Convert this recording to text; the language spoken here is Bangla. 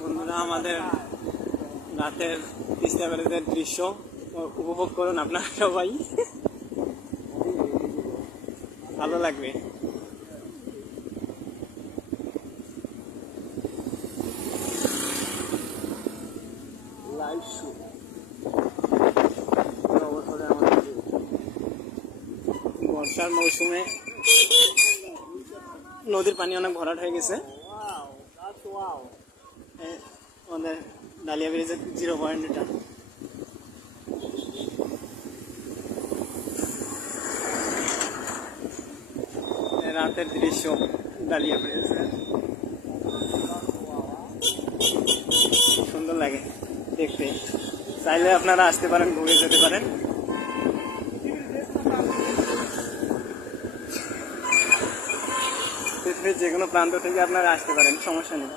বন্ধুরা, আমাদের রাতের তিস্তা ব্যারেজের দৃশ্য উপভোগ করুন আপনারা সবাই, ভালো লাগবে। বর্ষার মৌসুমে নদীর পানি অনেক ভরাট হয়ে গেছে। আমাদের ডালিয়া ব্রিজের 0 পয়েন্ট এটা। রাতের দৃশ্য ডালিয়া ব্রিজে সুন্দর লাগে দেখতে। চাইলে আপনারা আসতে পারেন, ঘুরে যেতে পারেন। পৃথিবীর যে কোনো প্রান্ত থেকে আপনারা আসতে পারেন, সমস্যা নেই।